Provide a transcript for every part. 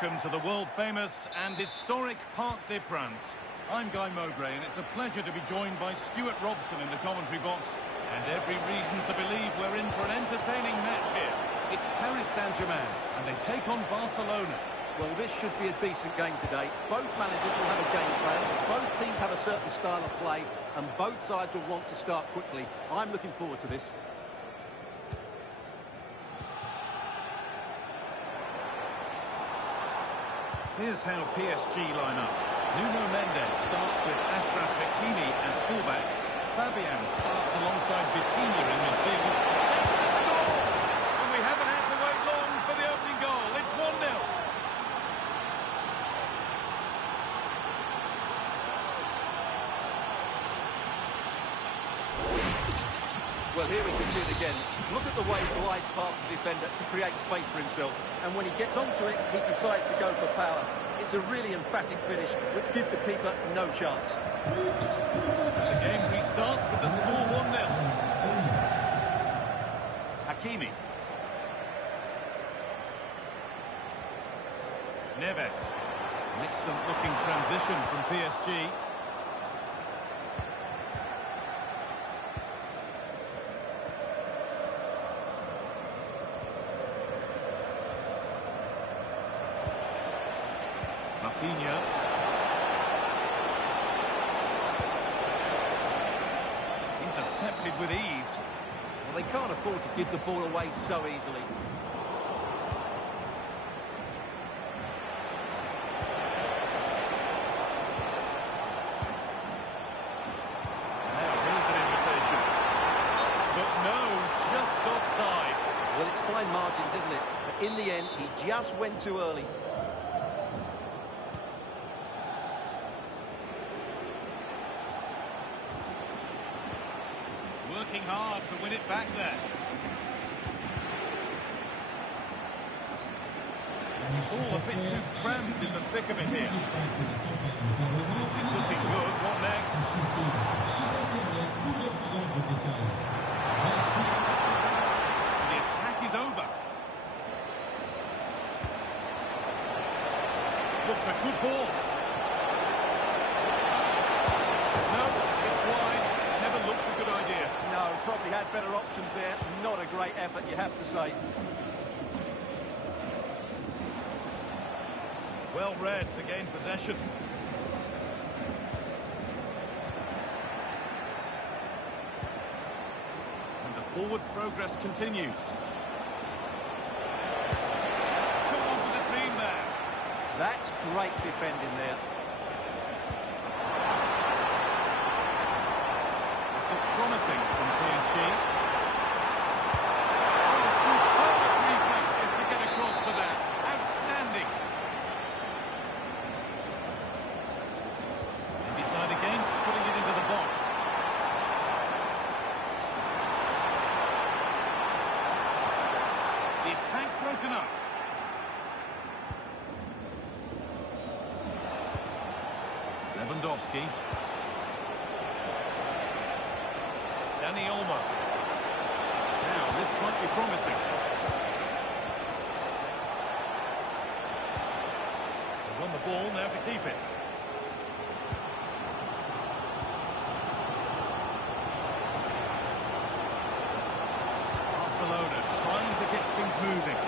welcome to the world-famous and historic Parc des Princes. I'm Guy Mowbray, and it's a pleasure to be joined by Stuart Robson in the commentary box, and every reason to believe we're in for an entertaining match here. It's Paris Saint-Germain, and they take on Barcelona. Well, this should be a decent game today. Both managers will have a game plan, both teams have a certain style of play, and both sides will want to start quickly. I'm looking forward to this. Here's how PSG line up. Nuno Mendes starts with Achraf Hakimi as fullbacks. Fabian starts alongside Vitinha in midfield. That's the score! And we haven't had to wait long for the opening goal. It's 1-0. Well, here we can see it again. Look at the way he glides past the defender to create space for himself. And when he gets onto it, he decides to go for power. It's a really emphatic finish, which gives the keeper no chance. The game restarts with the score 1-0. Hakimi. Neves. An excellent looking transition from PSG. Rafinha. Intercepted with ease. Well, they can't afford to give the ball away so easily. Now here's an invitation. But no, just offside. Well, it's fine margins, isn't it? But in the end, he just went too early. Working hard to win it back there. It's all a bit too cramped in the thick of it here. This is looking good. What next? The attack is over. Looks a good ball. No, it's wide. Never looked a good idea. No, probably had better options there. Not a great effort, you have to say. Well read to gain possession. And the forward progress continues. Someone for the team there. That's great defending there. This looks promising from PSG. Oh, superb reflexes to get across to that. Outstanding. They decide against putting it into the box. The attack broken up. Lewandowski. Dani Olmo. Now, this might be promising. They won the ball, now to keep it. Barcelona trying to get things moving.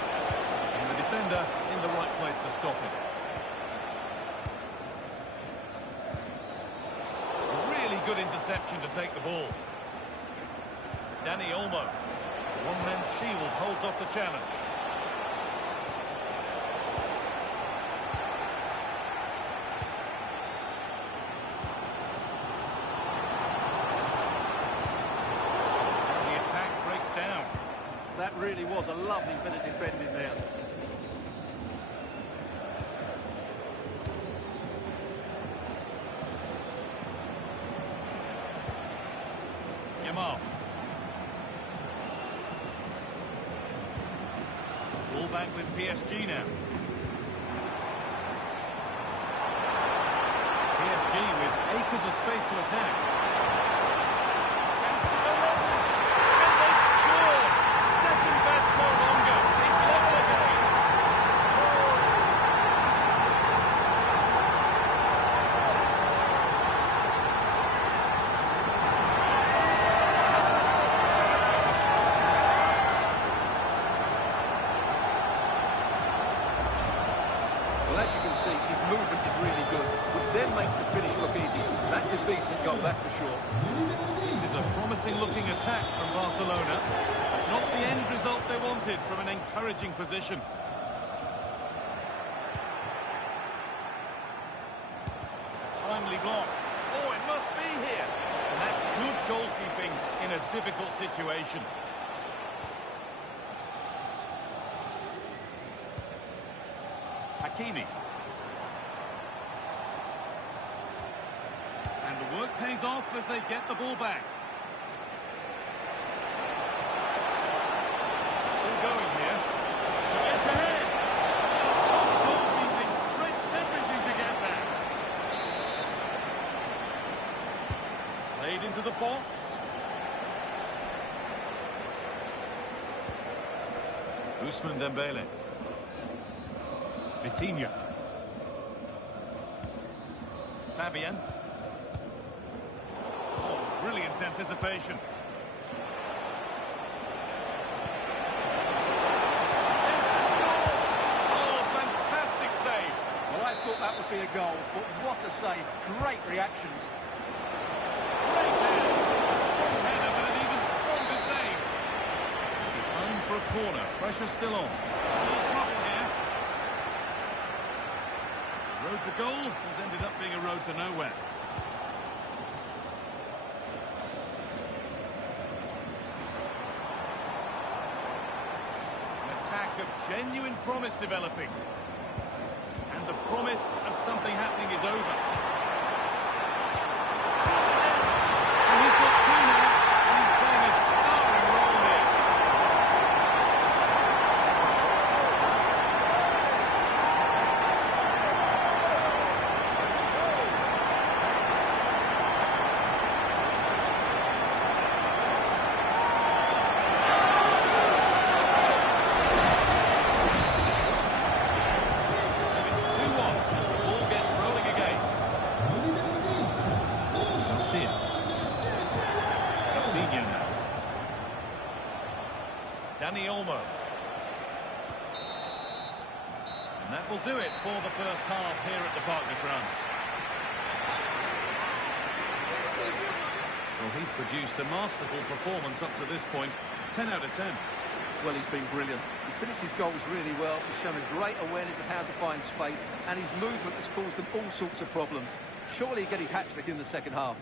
And the defender in the right place to stop it. Really good interception to take the ball. Dani Olmo. One-man shield holds off the challenge. The attack breaks down. That really was a lovely bit of defending there. Yamal. Ball back with PSG now. PSG with acres of space to attack. Chance to go over. And they score! Second best no longer. It's level again. as you can see, his movement is really good, which then makes the finish look easy. That's a decent goal, that's for sure. This is a promising-looking attack from Barcelona, but not the end result they wanted from an encouraging position. Timely block. Oh, it must be here. And that's good goalkeeping in a difficult situation. Hakimi. And the work pays off as they get the ball back. Still going here. To get ahead. Top goalkeeping stretched everything to get there. Played into the box. Ousmane Dembele. Vitinha. Fabian. Oh, brilliant anticipation. Oh, fantastic save. Well, I thought that would be a goal, but what a save. Great reactions. Great hands. A strong header, but an even stronger save. Behind for a corner. Pressure still on. Still trouble here. Road to goal has ended up being a road to nowhere. An attack of genuine promise developing. And the promise of something happening is over. And he's got two now, and he's playing a starring role here. Dani Olmo. And that will do it for the first half here at the Parc des Princes. Well, he's produced a masterful performance up to this point. 10 out of 10. Well, he's been brilliant. He finished his goals really well. He's shown a great awareness of how to find space, and his movement has caused them all sorts of problems. Surely he'll get his hat-trick in the second half.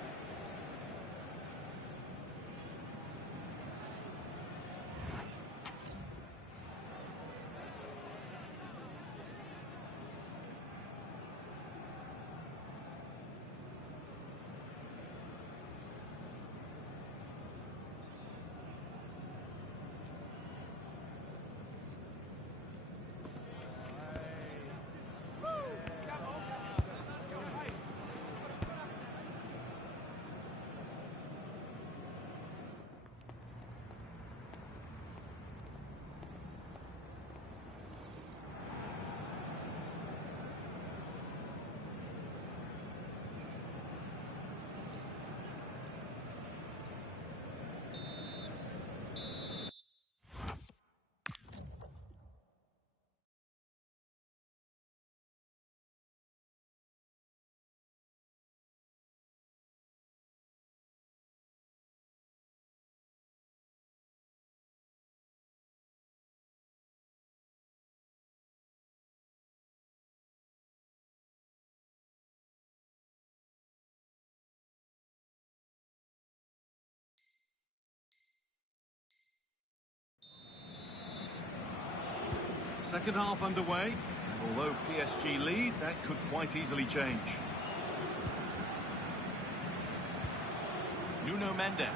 Second half underway. Although PSG lead, that could quite easily change. Nuno Mendes.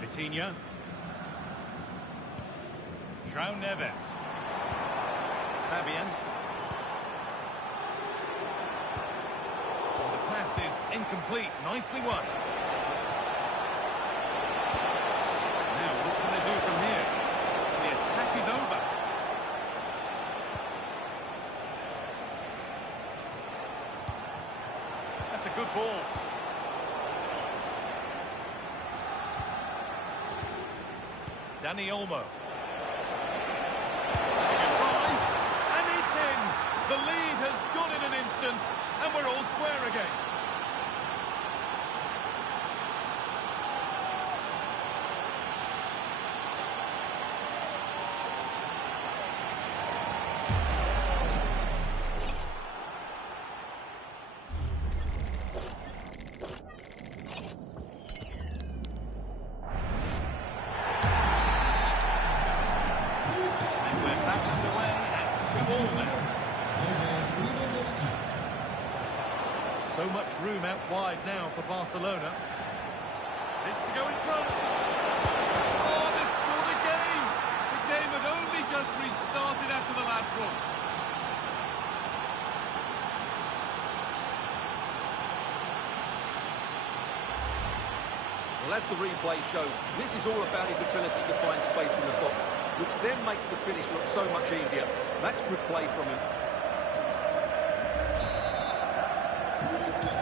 Vitinha. João Neves. Fabian. Well, the pass is incomplete. Nicely won. Now, what can they do from here? The attack is over. That's a good ball. Dani Olmo. Having a try, and it's in. So much room out wide now for Barcelona. This to go in front. Oh, they've scored again! The game had only just restarted after the last one. Well, as the replay shows, this is all about his ability to find space in the box, which then makes the finish look so much easier. That's good play from him.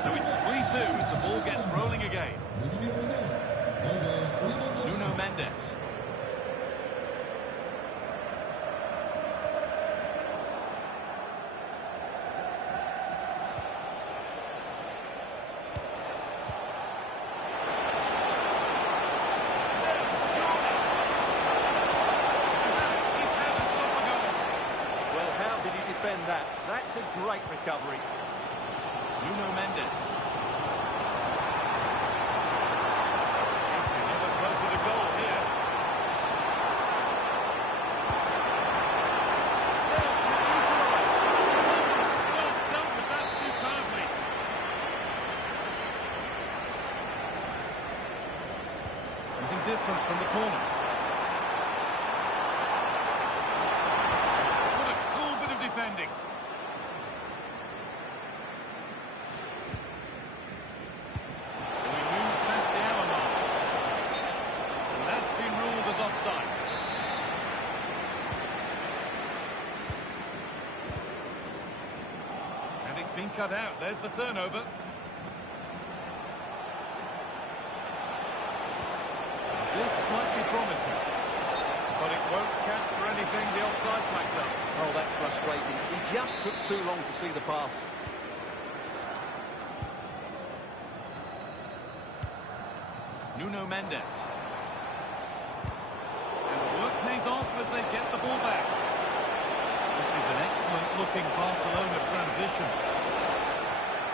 So it's 3-2 as the ball gets rolling again. Nuno Mendes. Well, how did he defend that? That's a great recovery. Nuno Mendes. Ever closer to goal here. Still dealt with that superbly. Something different from the corner. What a cool bit of defending. Offside. And it's been cut out. There's the turnover. This might be promising, but it won't count for anything the offside flags up. Oh, that's frustrating. He just took too long to see the pass. Nuno Mendes. Pays off as they get the ball back. This is an excellent-looking Barcelona transition.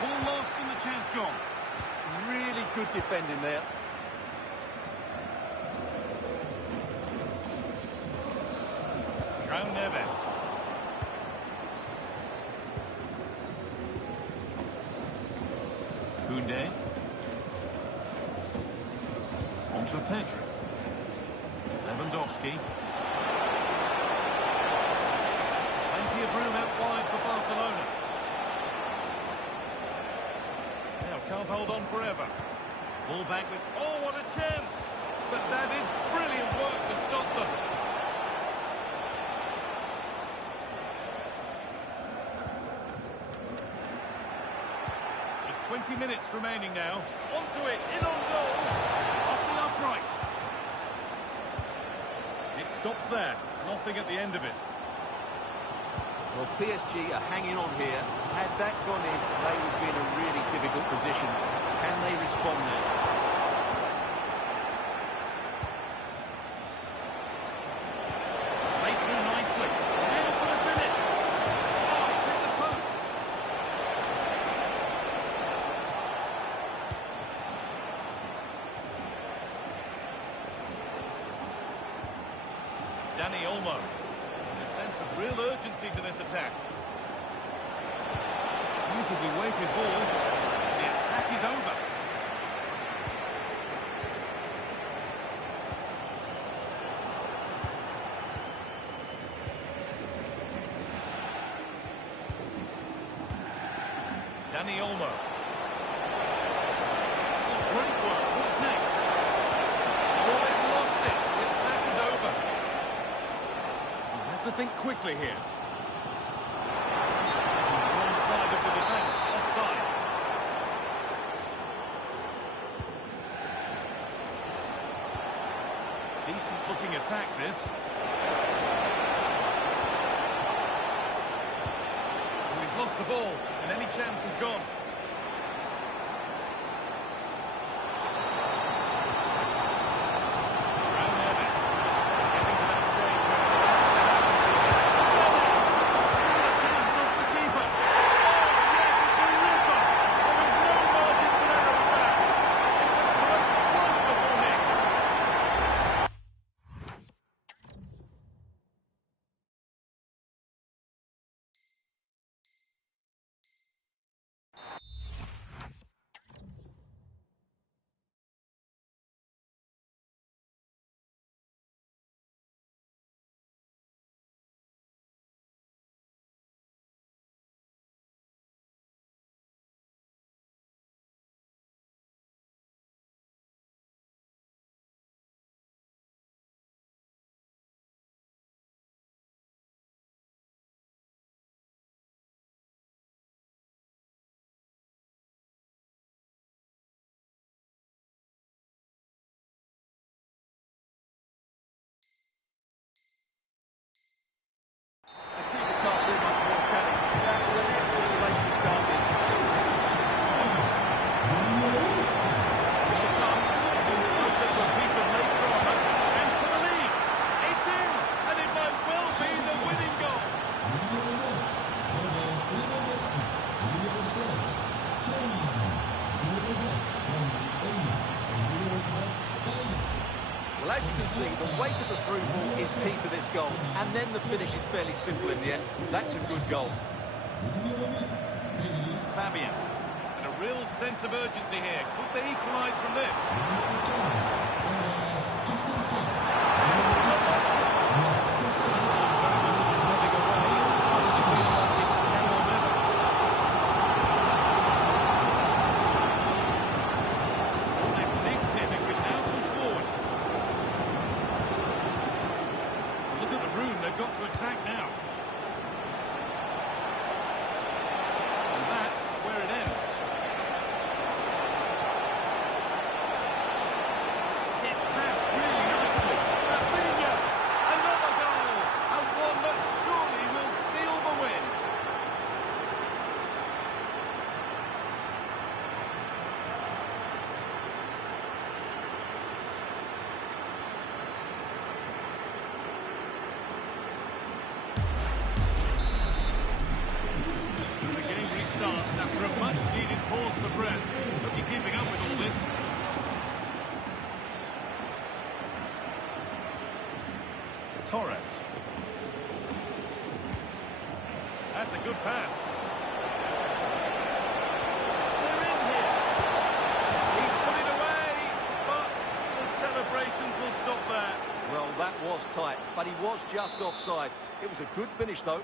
Ball lost and the chance gone. Really good defending there. João Neves. Koundé. Onto Pedri. Lewandowski. Plenty of room out wide for Barcelona. Now can't hold on forever. Ball back with, oh, what a chance! But that is brilliant work to stop them. Just 20 minutes remaining now. Onto it, in on goal. Off the upright. It stops there. Nothing at the end of it. Well, PSG are hanging on here. Had that gone in, they would be in a really difficult position. Can they respond now? Played through nicely. Able for the finish. Oh, it's hit the post. Dani Olmo. There's a sense of real urgency to this attack. Beautifully weighted ball. The attack is over. Dani Olmo. Oh, great work. What's next? Oh, they've lost it. The attack is over. You have to think quickly here. On the wrong side of the defence. Offside. Decent looking attack, this. Oh, he's lost the ball, and any chance is gone. João Neves. Getting to that stage where the best can happen. Still a chance off the keeper. Oh, yes, it's a ripper. There is no margin for error with that. It's a wonderful hit. weight of the through ball is key to this goal, and then the finish is fairly simple in the end. That's a good goal. Fabian. And a real sense of urgency here. Could they equalise from this? They've got to attack now. And that's where it ends. It's passed really nicely. Rafinha! Another goal! And one that surely will seal the win. Starts after a much-needed pause for breath. Hope you're keeping up with all this. Torres. That's a good pass. They're in here. He's put it away, but the celebrations will stop there. Well, that was tight, but he was just offside. It was a good finish, though.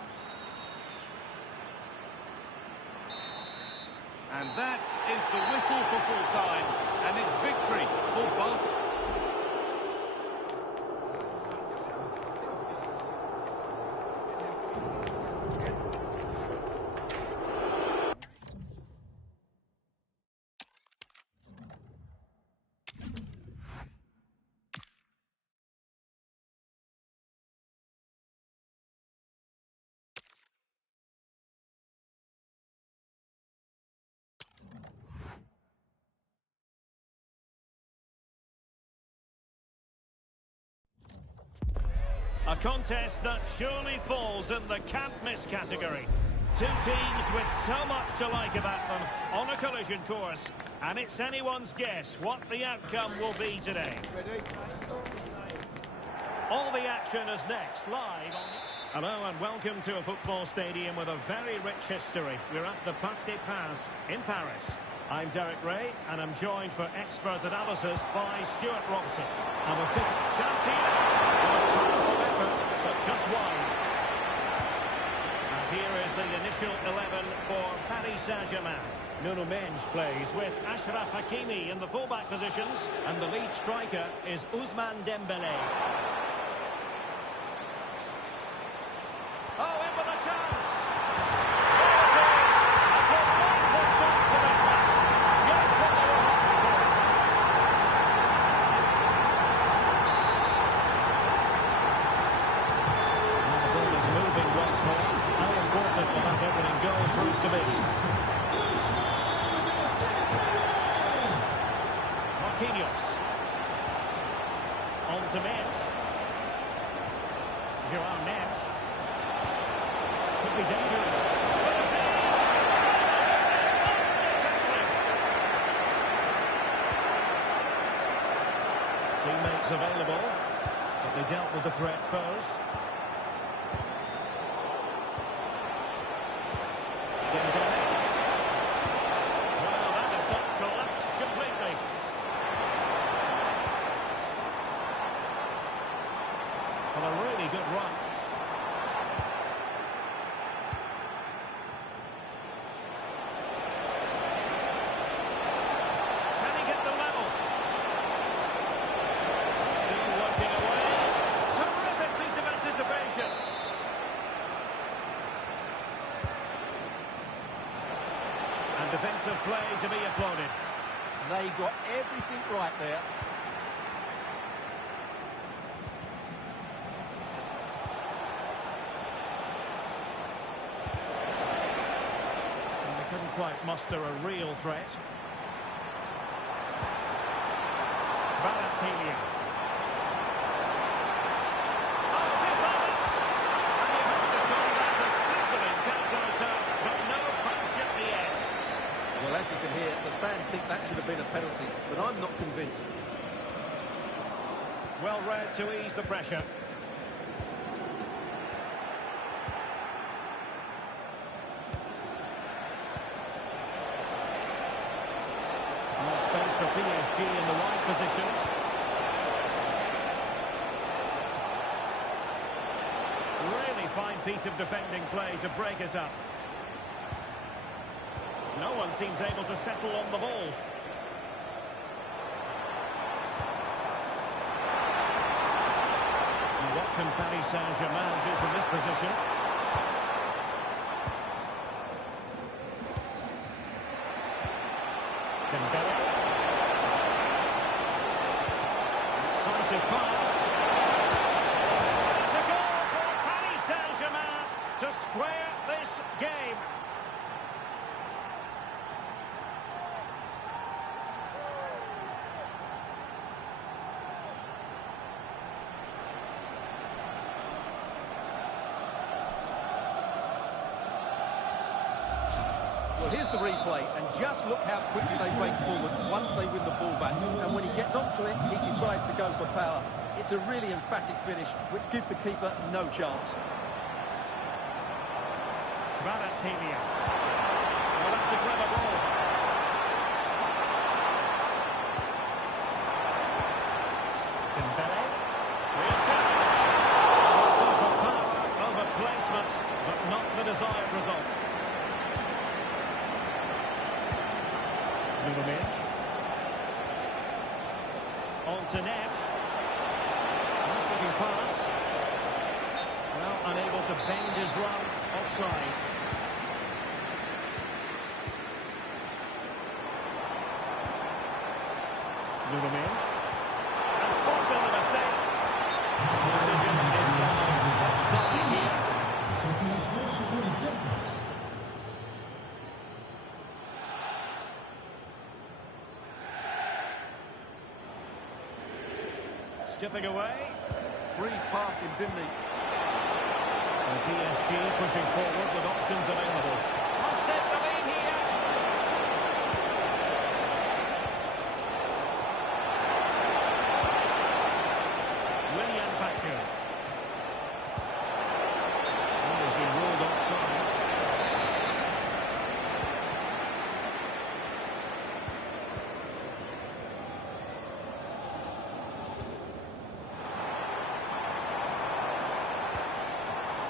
And that is the whistle for full time, and it's victory for Barcelona. A contest that surely falls in the can't-miss category. Two teams with so much to like about them on a collision course. And it's anyone's guess what the outcome will be today. All the action is next, live on... Hello and welcome to a football stadium with a very rich history. We're at the Parc des Princes in Paris. I'm Derek Ray, and I'm joined for expert analysis by Stuart Robson. And a big chance here. Powerful effort, but just wide. And here is the initial 11 for Paris Saint-Germain. Nuno Mendes plays with Achraf Hakimi in the fullback positions, and the lead striker is Ousmane Dembélé. Oh, in with a chance! Marquinhos. On to Mendes. João Neves. Could be dangerous. Teammates available, but they dealt with the threat posed. Well, that attack collapsed completely. Well, a really good run. Can he get the level? Still working away. Terrific piece of anticipation. And defensive play to be applauded. They got everything right there. Couldn't quite muster a real threat. Kvaratskhelia. Oh, big balance! And you have to call that a sizzling counter-attack, but no punch at the end. Well, as you can hear, the fans think that should have been a penalty, but I'm not convinced. Well read to ease the pressure. More space for PSG in the wide position. Really fine piece of defending play to break us up. No one seems able to settle on the ball. What can Paris Saint-Germain do from this position? Dembele. Decisive pass. It's a goal for Paris Saint-Germain to square this game. Well, here's the replay, and just look how quickly they break forward once they win the ball back. And when he gets onto it, he decides to go for power. It's a really emphatic finish, which gives the keeper no chance. Kvaratskhelia. Well, that's a clever ball. Dembele. Real chance. Lots of power over placement, but not the desired result. Ludovic. On to Neves. Nice looking pass. Well, unable to bend his run. Offside. Ludovic. And forcing the mistake. The decision is not offside here. Skipping away. Breeze past him, didn't he? And PSG pushing forward with options available. Must take the lead here. William Pachu. Oh, he's been ruled offside.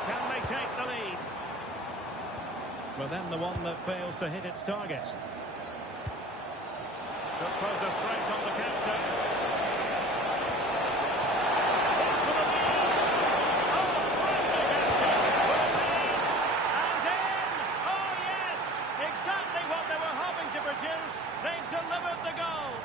Can they take the lead? But then the one that fails to hit its target. Could pose a threat on the counter. It's for the lead. Oh, frantic action. For the lead. And in. Oh, yes. Exactly what they were hoping to produce. They've delivered the goal.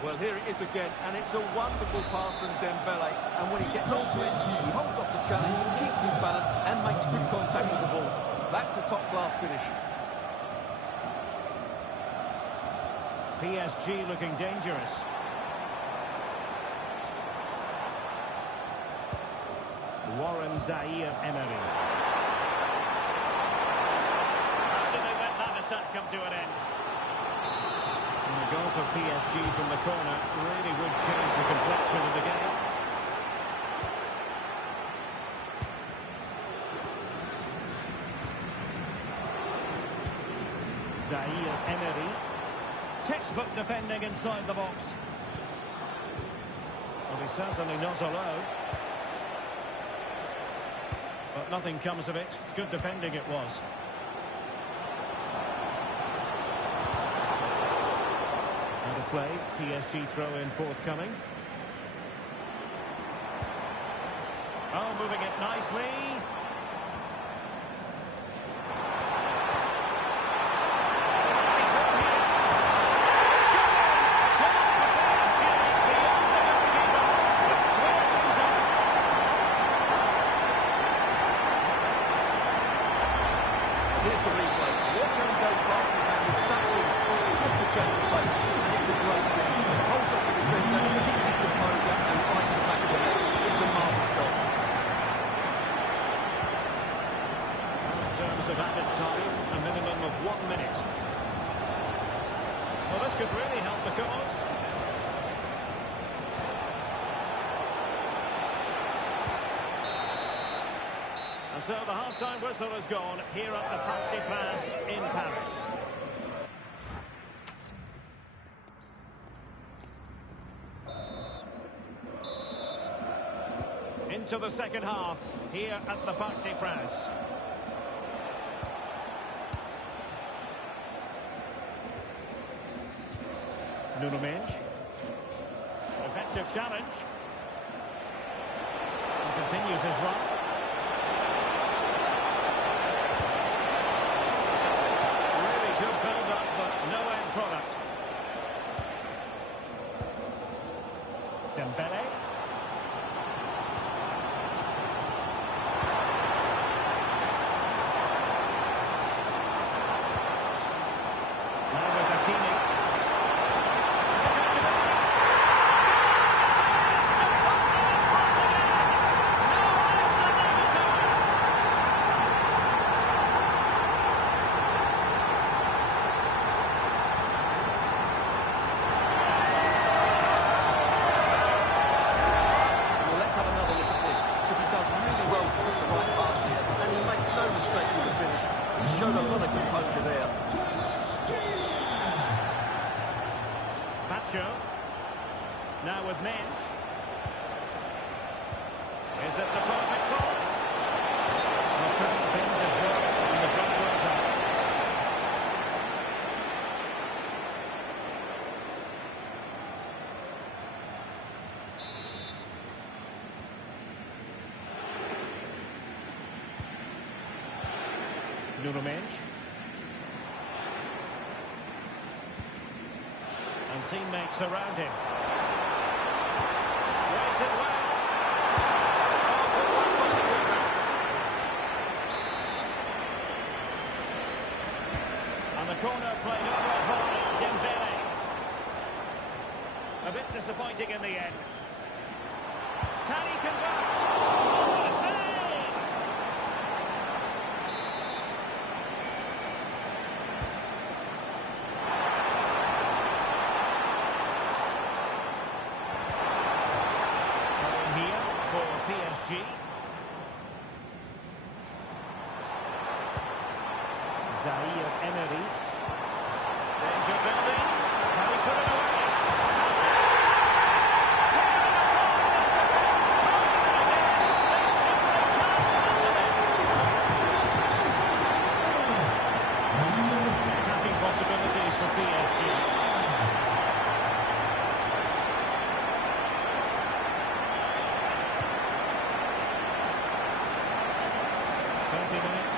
Well, here it is again, and it's a wonderful pass from Dembele. And when he gets onto it, he holds off the challenge, keeps his balance, and makes good contact with the ball. That's a top-class finish. PSG looking dangerous. Warren Zaïre-Emery. How did they let that attack come to an end? And the goal for PSG from the corner really would change the complexion of the game. Zaïre-Emery. Textbook defending inside the box. Well, he's certainly not alone. But nothing comes of it. Good defending it was. Out of play. PSG throw-in forthcoming. Oh, moving it nicely. Here's the replay. Watch how he goes past his man with such ease, just to change the pace. It's a great finish. Holds up the defender, keeps his composure, and fights the back of the net. It's a marvellous goal. And so the half-time whistle has gone here at the Parc des Princes in Paris. Into the second half here at the Parc des Princes. Nuno Mendes. Effective challenge. He continues his run. Really good build-up, but no end product. Dembele. Now with Hakimi. Showed a lot of composure there. Pacho. Now with Mendes. Is it the perfect cross? Well, couldn't bend his work in the front quarter. Nuno Mendes. And teammates around him. Plays it well. And the corner played over by Dembele. A bit disappointing in the end. Can he convert? Oh, what a save! PSG. Zaire Emery. Danger building. Can he put it away? Attacking possibilities for PSG.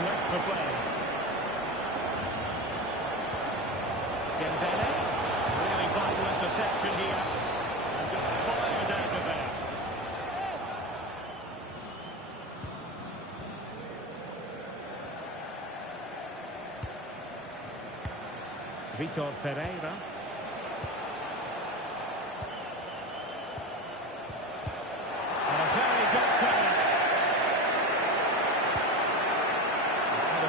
Left for play. Dembele, really vital interception here, and just fired out of there. Vitor Ferreira. And a very good challenge.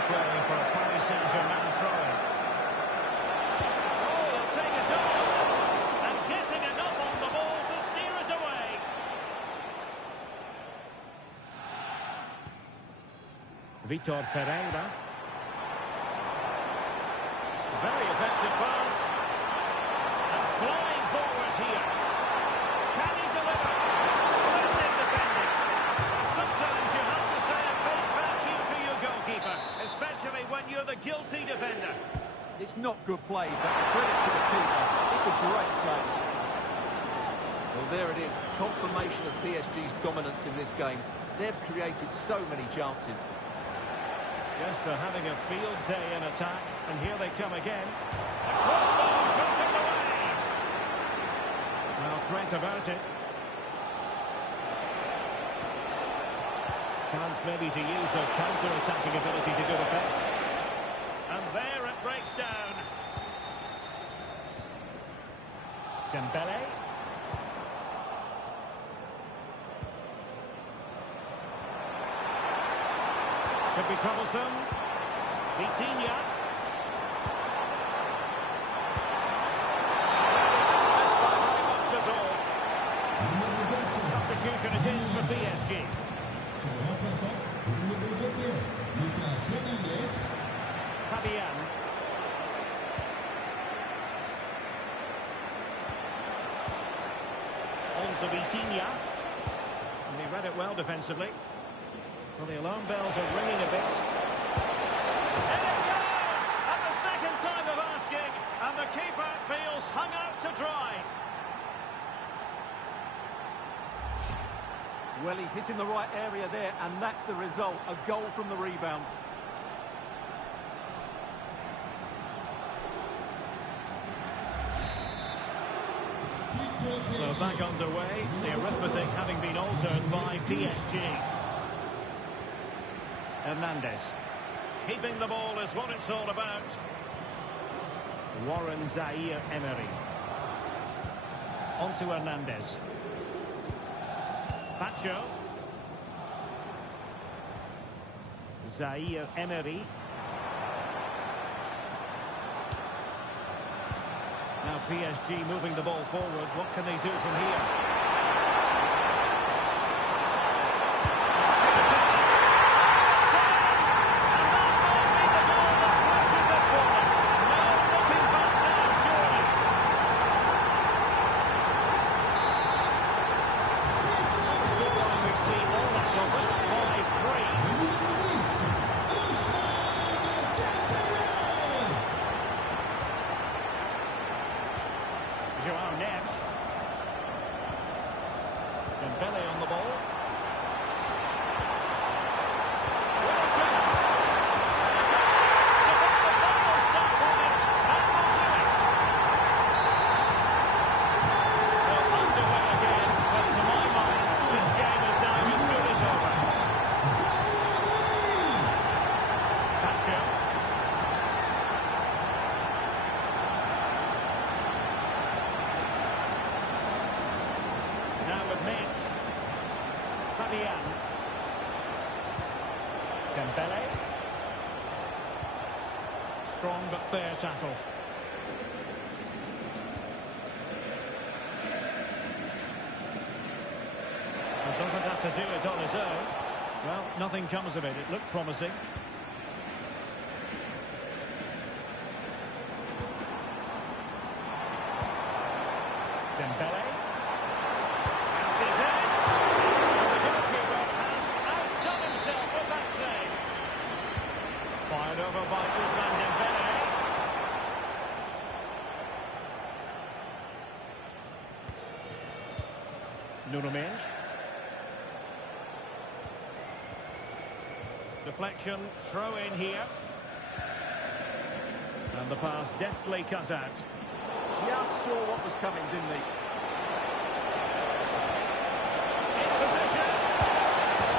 Playing for a Paris Saint-Germain throw-in. Oh, they'll take it on, and getting enough on the ball to steer us away. Vitor Ferreira. Very effective pass. And flying forward here. Can he deliver? Splendid defending. Sometimes you have to say a big thank you to your goalkeeper, especially when you're the guilty defender. It's not good play, but credit to the keeper. It's a great save. Well, there it is. Confirmation of PSG's dominance in this game. They've created so many chances. Yes, they're having a field day in attack, and here they come again. A crossbar puts it away. Well, threat about it. Chance maybe to use their counter-attacking ability to good effect. And there it breaks down. Dembele. Could be troublesome. Vitinha. That's by very much at all. Substitution it is for PSG. Fabian. On to Vitinha. And he read it well defensively. Well, the alarm bells are ringing a bit. And it goes! At the second time of asking, and the keeper feels hung out to dry. Well, he's hitting the right area there, and that's the result, a goal from the rebound. So back underway, the arithmetic having been altered by PSG. Hernandez. Keeping the ball is what it's all about. Warren Zaïre-Emery. On to Hernandez. Pacho. Zaïre-Emery. Now PSG moving the ball forward. What can they do from here? Joao Neves. Dembele on the ball. What a chance! To put the final stop on it, and will do it. So underway again, but to my mind, this game is now as good as over. Pacho. Now with Mitch. Fabian. Dembele. Strong but fair tackle. Well, doesn't have to do it on his own. Well, nothing comes of it. It looked promising. Dembele. Fancies it. And the goalkeeper has outdone himself with that save. Fired over by Ousmane Dembele. Nuno Mendes. Deflection, throw in here. And the pass deftly cut out. Just saw what was coming, didn't he? In position.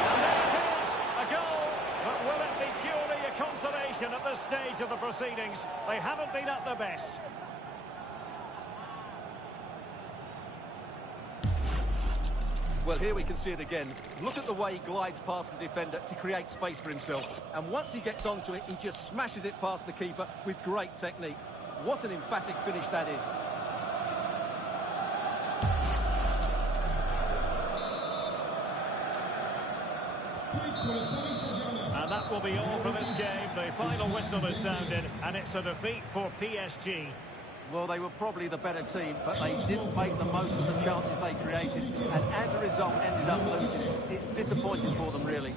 And there it is, a goal. But will it be purely a consolation at this stage of the proceedings? They haven't been at their best. Well, here we can see it again. Look at the way he glides past the defender to create space for himself. And once he gets onto it, he just smashes it past the keeper with great technique. What an emphatic finish that is. And that will be all for this game. The final whistle is sounded, and it's a defeat for PSG. Well, they were probably the better team, but they didn't make the most of the chances they created, and as a result ended up losing. It's disappointing for them, really.